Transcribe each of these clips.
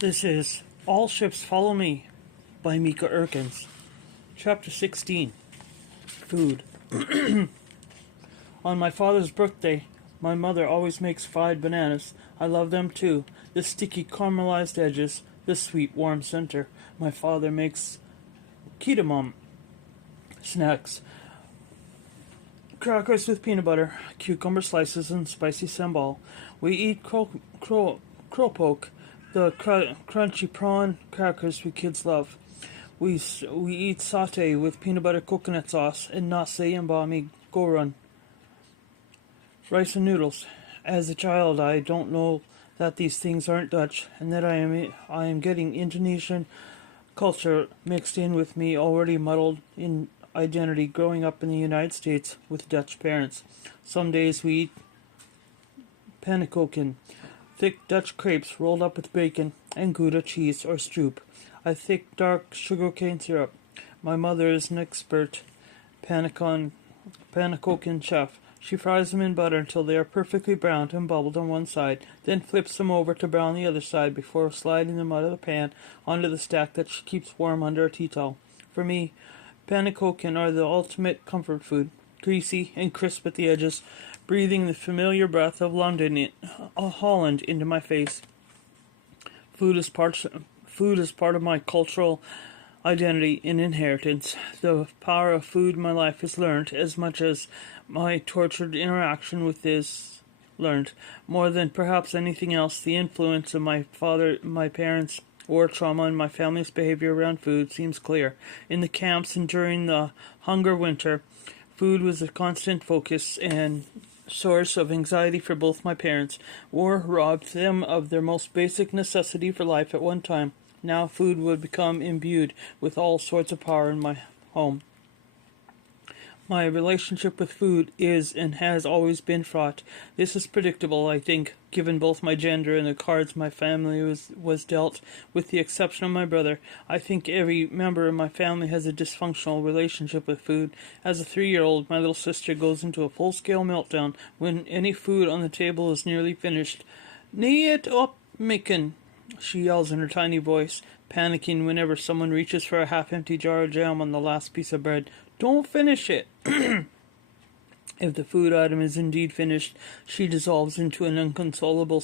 This is All Ships Follow Me by Mieke Eerkens. Chapter 16. Food. On my father's birthday, my mother always makes fried bananas. I love them too. The sticky caramelized edges, the sweet warm center. My father makes ketamom snacks. Crackers with peanut butter, cucumber slices, and spicy sambal. We eat kropoke, the crunchy prawn crackers we kids love. We eat satay with peanut butter coconut sauce and nasi and bami goreng. Rice and noodles. As a child, I don't know that these things aren't Dutch, and that I am getting Indonesian culture mixed in with me, already muddled in identity growing up in the United States with Dutch parents. Some days we eat pannenkoeken, thick Dutch crepes rolled up with bacon and Gouda cheese or stroop, a thick dark sugarcane syrup. My mother is an expert pannenkoeken chef. She fries them in butter until they are perfectly browned and bubbled on one side, then flips them over to brown the other side before sliding them out of the pan onto the stack that she keeps warm under a tea towel. For me, pannenkoeken are the ultimate comfort food, greasy and crisp at the edges, breathing the familiar breath of Holland into my face. Food is part of my cultural identity and inheritance. The power of food in my life is learned as much as my tortured interaction with is learned. More than perhaps anything else, the influence of my parents' war trauma and my family's behavior around food seems clear. In the camps and during the hunger winter, food was a constant focus and source of anxiety for both my parents. War robbed them of their most basic necessity for life at one time. Now food would become imbued with all sorts of power in my home. My relationship with food is and has always been fraught. This is predictable, I think, given both my gender and the cards my family was dealt, with the exception of my brother. I think every member of my family has a dysfunctional relationship with food. As a 3-year-old, my little sister goes into a full-scale meltdown when any food on the table is nearly finished. "Nee it up, Mieke," she yells in her tiny voice, panicking whenever someone reaches for a half-empty jar of jam on the last piece of bread. "Don't finish it." If the food item is indeed finished, she dissolves into an inconsolable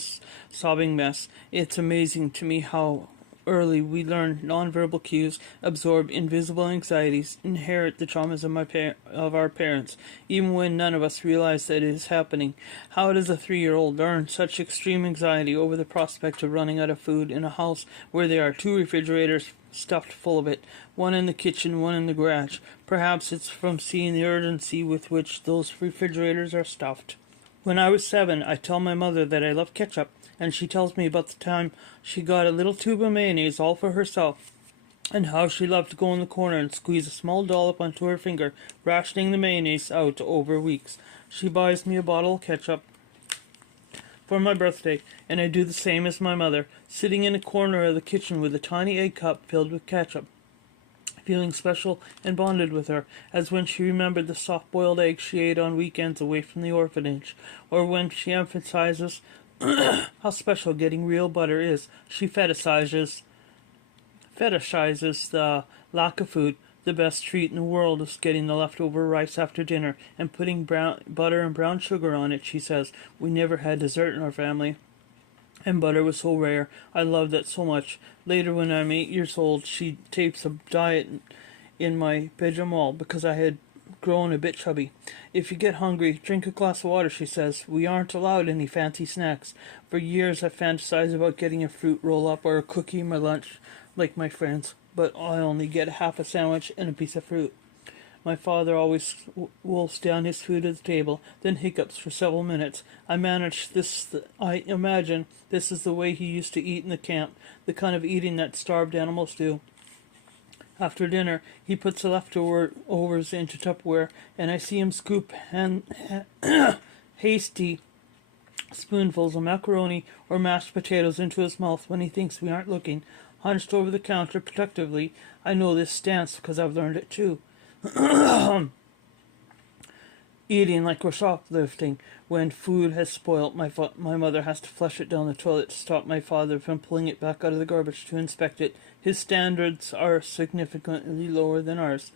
sobbing mess. It's amazing to me how early we learn nonverbal cues, absorb invisible anxieties, inherit the traumas of our parents, even when none of us realize that it is happening. How does a 3-year-old learn such extreme anxiety over the prospect of running out of food in a house where there are 2 refrigerators stuffed full of it, one in the kitchen, one in the garage? Perhaps it's from seeing the urgency with which those refrigerators are stuffed. When I was 7, I tell my mother that I love ketchup, and she tells me about the time she got a little tube of mayonnaise all for herself, and how she loved to go in the corner and squeeze a small dollop onto her finger, rationing the mayonnaise out over weeks. She buys me a bottle of ketchup for my birthday, and I do the same as my mother, sitting in a corner of the kitchen with a tiny egg cup filled with ketchup, feeling special and bonded with her, as when she remembered the soft-boiled eggs she ate on weekends away from the orphanage, or when she emphasizes how special getting real butter is. She fetishizes the lack of food. The best treat in the world is getting the leftover rice after dinner and putting butter and brown sugar on it, she says. We never had dessert in our family, and butter was so rare. I loved that so much. Later, when I'm 8 years old, she tapes a diet in my bedroom wall because I had grown a bit chubby. "If you get hungry, drink a glass of water," she says. We aren't allowed any fancy snacks. For years I fantasized about getting a fruit roll-up or a cookie in my lunch, like my friends, but I only get half a sandwich and a piece of fruit. My father always wolfs down his food at the table, then hiccups for several minutes. I imagine this is the way he used to eat in the camp, the kind of eating that starved animals do. After dinner, he puts the leftovers into Tupperware, and I see him scoop hasty spoonfuls of macaroni or mashed potatoes into his mouth when he thinks we aren't looking. Hunched over the counter protectively, I know this stance because I've learned it too. eating like we're shoplifting. When food has spoiled, my mother has to flush it down the toilet to stop my father from pulling it back out of the garbage to inspect it. His standards are significantly lower than ours.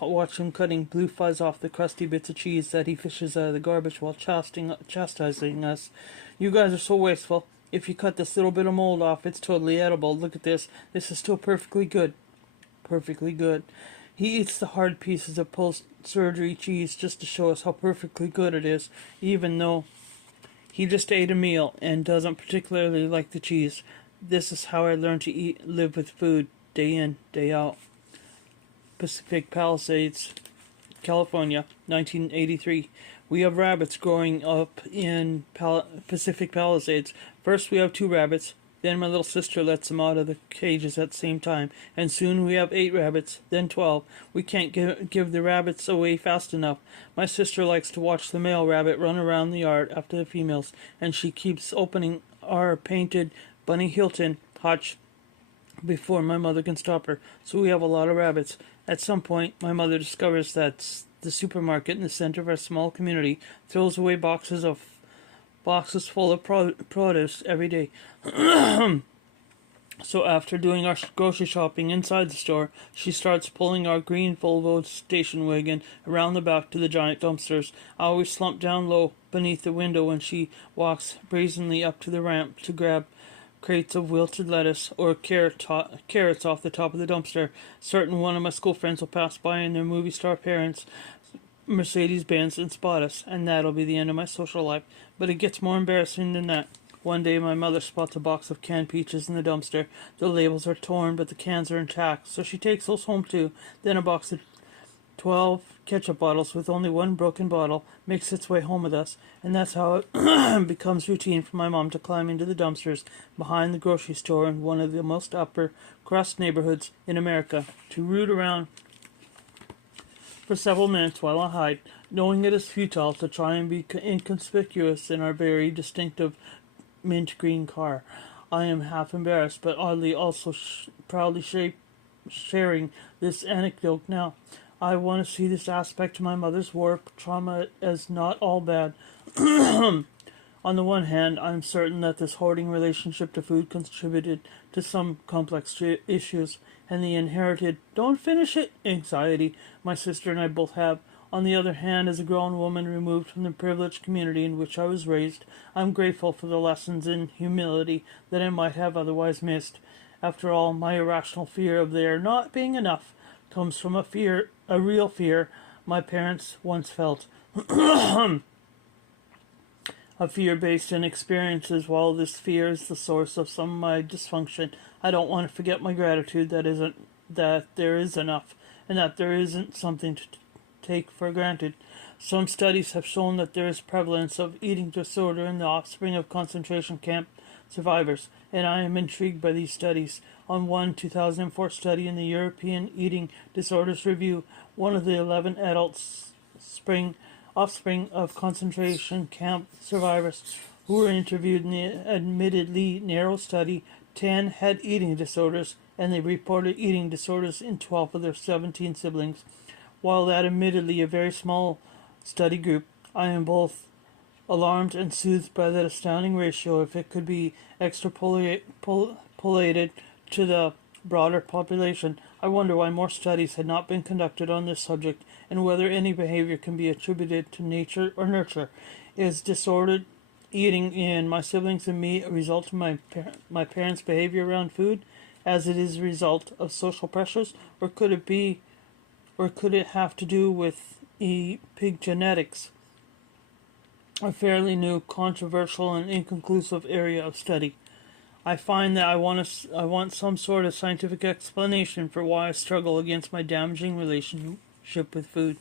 Watch him cutting blue fuzz off the crusty bits of cheese that he fishes out of the garbage while chastising us. You guys are so wasteful. If you cut this little bit of mold off, it's totally edible. Look at this. This is still perfectly good. Perfectly good. He eats the hard pieces of post-surgery cheese just to show us how perfectly good it is, even though he just ate a meal and doesn't particularly like the cheese. This is how I learned to live with food, day in, day out. Pacific Palisades, California, 1983. We have rabbits growing up in Pacific Palisades. First we have 2 rabbits, then my little sister lets them out of the cages at the same time, and soon we have 8 rabbits, then 12. We can't give the rabbits away fast enough. My sister likes to watch the male rabbit run around the yard after the females, and she keeps opening our painted Bunny Hilton hutch before my mother can stop her, so we have a lot of rabbits. At some point, my mother discovers that the supermarket in the center of our small community throws away boxes full of produce every day. So after doing our grocery shopping inside the store, she starts pulling our green Volvo station wagon around the back to the giant dumpsters. I always slump down low beneath the window when she walks brazenly up to the ramp to grab crates of wilted lettuce or carrots off the top of the dumpster. Certain one of my school friends will pass by in their movie star parents' Mercedes-Benz and spot us, and that'll be the end of my social life. But it gets more embarrassing than that. One day my mother spots a box of canned peaches in the dumpster. The labels are torn, but the cans are intact, so she takes those home too. Then a box of 12 ketchup bottles with only one broken bottle makes its way home with us, and that's how it becomes routine for my mom to climb into the dumpsters behind the grocery store in one of the most upper crust neighborhoods in America to root around for several minutes while I hide, knowing it is futile to try and be inconspicuous in our very distinctive mint green car. I am half embarrassed, but oddly also proudly sharing this anecdote now. I want to see this aspect of my mother's war trauma as not all bad. On the one hand, I'm certain that this hoarding relationship to food contributed to some complex issues, and the inherited "don't finish it" anxiety my sister and I both have. On the other hand, as a grown woman removed from the privileged community in which I was raised, I'm grateful for the lessons in humility that I might have otherwise missed. After all, my irrational fear of there not being enough comes from a real fear my parents once felt. A fear based in experiences. While this fear is the source of some of my dysfunction, I don't want to forget my gratitude that there is enough, and that there isn't something to take for granted. Some studies have shown that there is prevalence of eating disorder in the offspring of concentration camp survivors, and I am intrigued by these studies. On one 2004 study in the European Eating Disorders Review, one of the 11 adults offspring of concentration camp survivors who were interviewed in the admittedly narrow study, 10 had eating disorders, and they reported eating disorders in 12 of their 17 siblings. While that admittedly a very small study group, I am both alarmed and soothed by that astounding ratio. If it could be extrapolated to the broader population, I wonder why more studies had not been conducted on this subject, and whether any behavior can be attributed to nature or nurture. Is disordered eating in my siblings and me a result of my parents' behavior around food, as it is a result of social pressures, or could it have to do with epigenetics, a fairly new, controversial, and inconclusive area of study? I find that I want some sort of scientific explanation for why I struggle against my damaging relationship with food.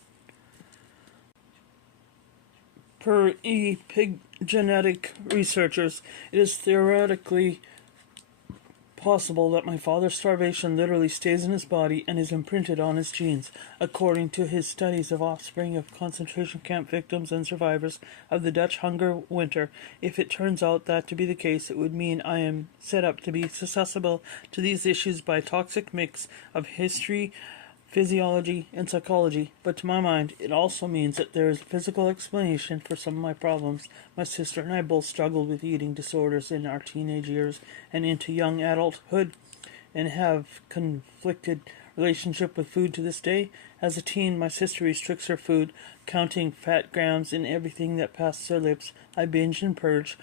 Per epigenetic researchers, it is theoretically possible that my father's starvation literally stays in his body and is imprinted on his genes. According to his studies of offspring of concentration camp victims and survivors of the Dutch hunger winter, if it turns out that to be the case, it would mean I am set up to be susceptible to these issues by a toxic mix of history, physiology, and psychology, but to my mind, it also means that there is a physical explanation for some of my problems. My sister and I both struggled with eating disorders in our teenage years and into young adulthood, and have conflicted relationship with food to this day. As a teen, my sister restricts her food, counting fat grams in everything that passes her lips. I binge and purge,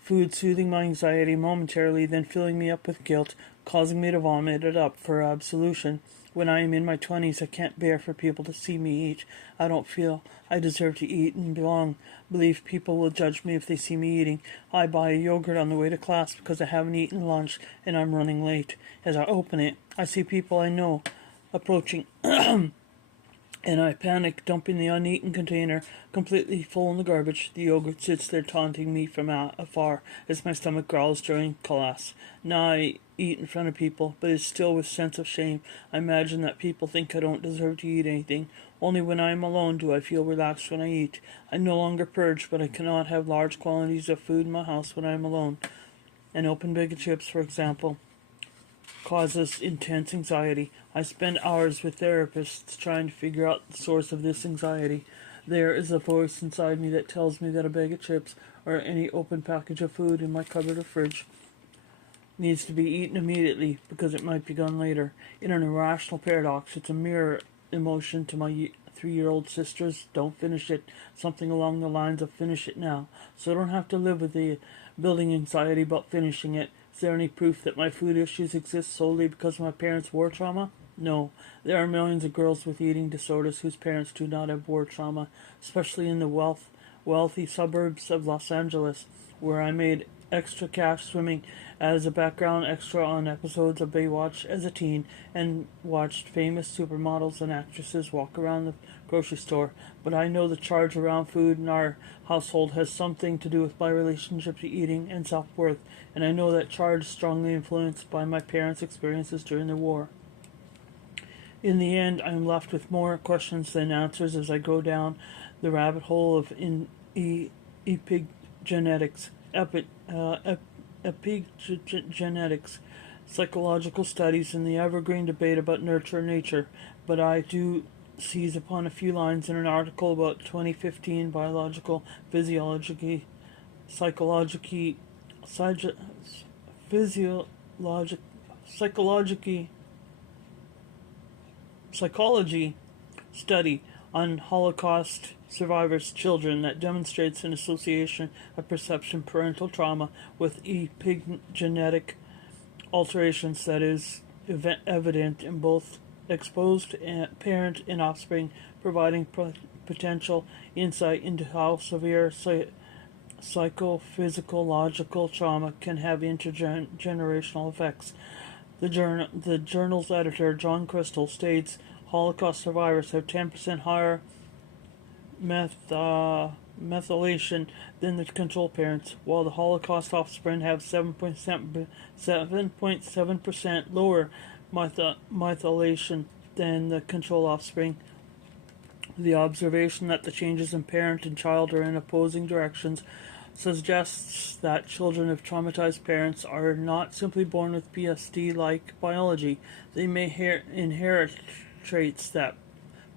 food soothing my anxiety momentarily, then filling me up with guilt, causing me to vomit it up for absolution. When I am in my 20s, I can't bear for people to see me eat. I don't feel I deserve to eat and belong. Believe people will judge me if they see me eating. I buy a yogurt on the way to class because I haven't eaten lunch and I'm running late. As I open it, I see people I know approaching and I panic, dumping the uneaten container completely full in the garbage. The yogurt sits there taunting me from afar as my stomach growls during class. Now I eat in front of people, but it's still with sense of shame. I imagine that people think I don't deserve to eat anything. Only when I am alone do I feel relaxed when I eat. I no longer purge, but I cannot have large quantities of food in my house when I am alone. An open bag of chips, for example, causes intense anxiety. I spend hours with therapists trying to figure out the source of this anxiety. There is a voice inside me that tells me that a bag of chips or any open package of food in my cupboard or fridge needs to be eaten immediately because it might be gone later. In an irrational paradox, it's a mirror emotion to my 3-year-old sisters. Don't finish it. Something along the lines of finish it now. So I don't have to live with the building anxiety about finishing it. Is there any proof that my food issues exist solely because of my parents' war trauma? No. There are millions of girls with eating disorders whose parents do not have war trauma, especially in the wealthy suburbs of Los Angeles, where I made extra cash swimming as a background extra on episodes of Baywatch as a teen and watched famous supermodels and actresses walk around the grocery store. But I know the charge around food in our household has something to do with my relationship to eating and self-worth, and I know that charge is strongly influenced by my parents' experiences during the war. In the end, I am left with more questions than answers as I go down the rabbit hole of epigenetics, epigenetics, psychological studies, and the evergreen debate about nurture and nature. But I do seize upon a few lines in an article about 2015 biological physiology, psychology, psychology study on Holocaust survivors' children that demonstrates an association of perception parental trauma with epigenetic alterations that is evident in both exposed parent and offspring, providing potential insight into how severe psychophysiological trauma can have intergenerational effects. The journal's editor, John Crystal, states Holocaust survivors have 10% higher methylation than the control parents, while the Holocaust offspring have 7.7% lower methylation than the control offspring. The observation that the changes in parent and child are in opposing directions suggests that children of traumatized parents are not simply born with PSD like biology. They may inherit traits that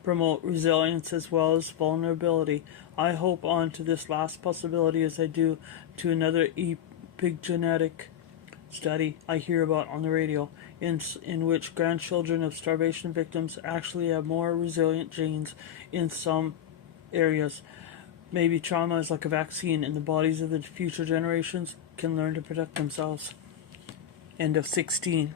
promote resilience as well as vulnerability. I hope on to this last possibility as I do to another epigenetic study I hear about on the radio, in which grandchildren of starvation victims actually have more resilient genes in some areas. Maybe trauma is like a vaccine, and the bodies of the future generations can learn to protect themselves. End of 16.